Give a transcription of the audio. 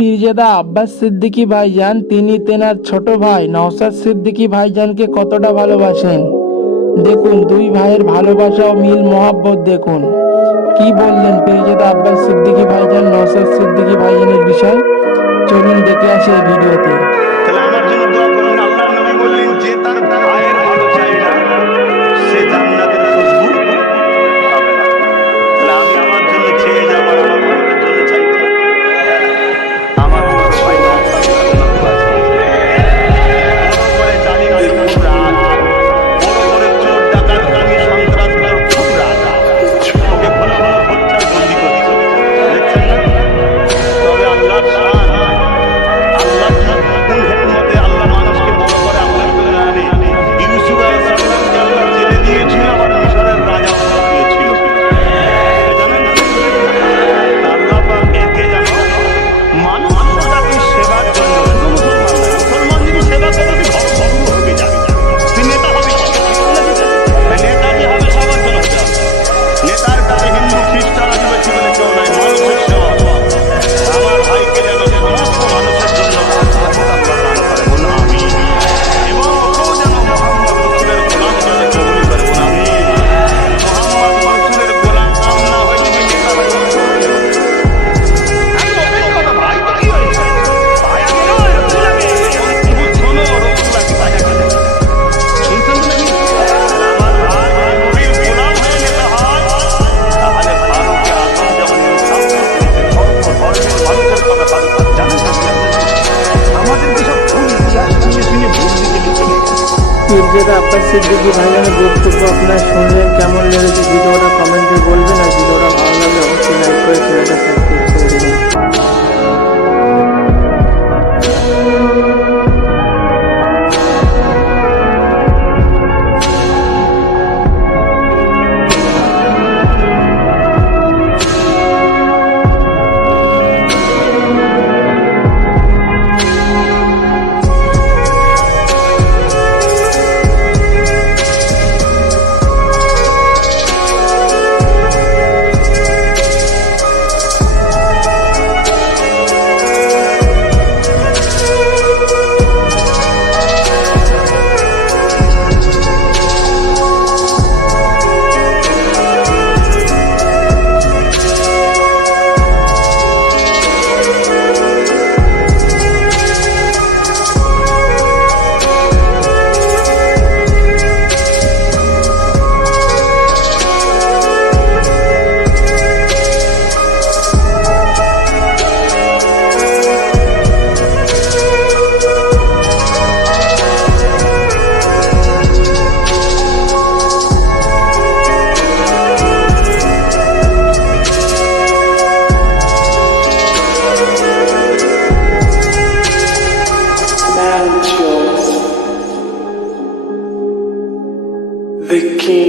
পীরজাদা আব্বাস সিদ্দিকী ভাইজান তিনি তেনার ছোট ভাই নওশাদ সিদ্দিকী ভাইজানকে কতটা ভালোবাসেন। দেখুন দুই ভাইয়ের ভালোবাসা ও মিল মহাব্বত দেখুন। কি বললেন পীরজাদা আব্বাস সিদ্দিকী ভাইজান নওশাদ সিদ্দিকী ভাইজানের বিষয়, চলুন দেখে আসি এই ভিডিওতে। তাহলে আমার জন্য দোয়া করুন। আল্লাহর নবী বললেন যে তার ভাইয়ের ভালো চায় না সে জান্নাতের খুশবু পাবে না। তাহলে আমি আমার জন্য চেয়ে যাব আর আমার ভাইদের জন্য চাইব। আমার ভাই নওশাদ বড় করে জালিমদের খুব রাগ, বড় করে চোর ডাকাত কামি সন্ত্রাসীদের খুব রাগ, ওকে ভালো ভালো হত্যা বন্দি করছে, দেখছেন না? তবে আল্লাহ শান, আল্লাহ কোন হিকমতে আল্লাহ মানুষকে বড় করে আপনার করে আনে। ইউসুফ আলাইহিস সালামকে আল্লাহ জেলে দিয়েছিল, আবার মিশরের রাজা দিয়েছিল, জানেন না? আল্লাহ পাক একে জানো মানুষ জাতির সেবার জন্য, মুসলমান যদি সেবা করে ভরপুর হবে, যাবে তুই নেতা হবে, নেতাজি হবে সবার জন্য। নেতার কাছে হিন্দু খ্রিস্টান আদিবাসী বলে কেউ নাই, মানুষের সেবা। আমার ভাইকে যেন সমস্ত মানুষের জন্য আল্লাহ দান করে, বলুন আমিন। এবং ওকেও যেন মুহাম্মদ রাসূলের গোলাম হিসেবে কবুল করে, বলুন আমিন। মুহাম্মদ রাসূলের গোলাম না হয়ে যদি নেতা হয় ভাই তো কি হয়েছে, ভাই আগে নয়, রসুল আগে। শোনো, রসুল আগে, ভাই আগে। শুনছেন তো নাকি? আমার ভাই নবীর গোলাম হয়ে নেতা হয়, তাহলে ফারুক আযম যেমন ইনসাফ করতে ধর্মের মানুষের কথা জানেন তো? আমাদের তো সব ভুল ইতিহাস শুনে শুনে ভুল দিকে লিখে গেছে। পীরজাদা আব্বাস সিদ্দিকী ভাইজানের বক্তব্য আপনার শুনলেন, কেমন লেগেছে ভিডিওটা কমেন্টে বলবেন, আর ভিডিওটা ভালো লাগলে অবশ্যই লাইক করে চ্যানেলটা সাবস্ক্রাইব করে দেবেন। The king.